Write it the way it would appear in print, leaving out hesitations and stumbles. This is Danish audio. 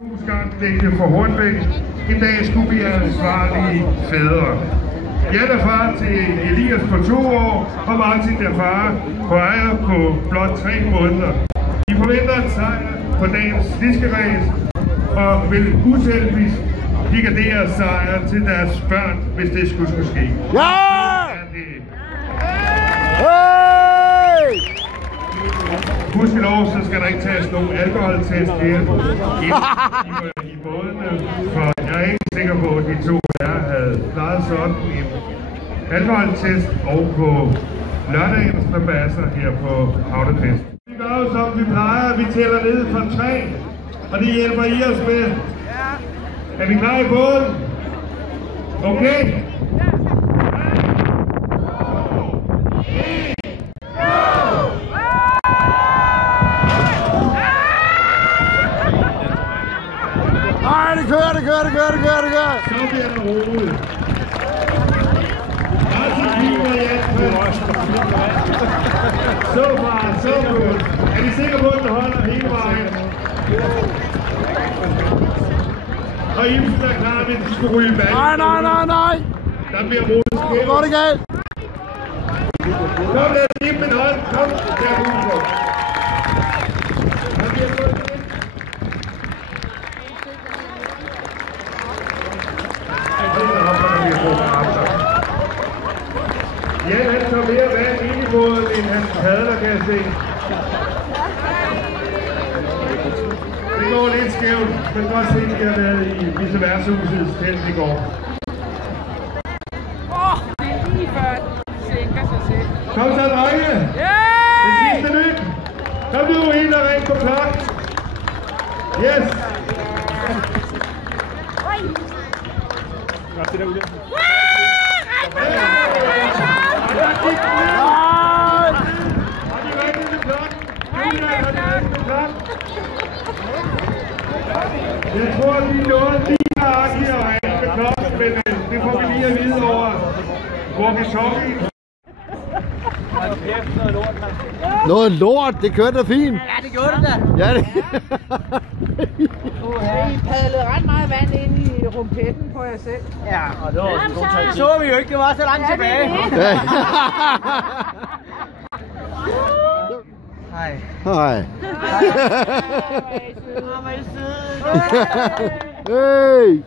Udgangsdække for Hornbæk. En dag skulle vi have ansvarlige fædre. Jeg er far til Elias på 2 år, og Martin er far på ejer på blot 3 måneder. De forventer en sejr på dagens fiskeræs, og vil uselvisk gardere sejr til deres børn, hvis det skulle ske. Ja! Gudskelov, så skal der ikke tages nogen alkoholtest her i bådene, for jeg er ikke sikker på, at de 2 herrer havde klaret sådan en alkoholtest og på lørdagens strabasser her på Havnefest. Vi gør jo som vi plejer, vi tæller ned fra 3, og det hjælper I os med. Er vi klar i båden? Okay? Nej, det kører. Så bliver der roligt. Martin Piber, så godt. Er I sikre på, at den holder hele vejen? Og Ibsen er klar, hvis de skulle ryge bag. Nej. Der bliver roligt skævt. Går det galt? Kom, lad os give dem en hånd. Kom, der er ude på. Der bliver roligt. Ja, han tager mere vand ind i båden, end han padler, kan jeg se. Det går lidt skævt. Man kan godt se, at de har været i vice-versa-husets telt i går. Det er lige før sænker sig selv. Kom så, drenge! Det sidste nyt! Kom nu ind og ring på klok! Yes! Godt, det der ude. Jeg tror, at vi nåede lige nøjagtigt at ringe med klokken, men det får vi lige at vide over walkie-talkie. Noget lort, det kørte da fint. Ja, det gjorde det da. Ja, det. I padlede ret meget vand ind i rumpetten på jer selv. Ja, og det var så vi jo ikke, det var så langt tilbage. Hej. Hej. Hej. Hey.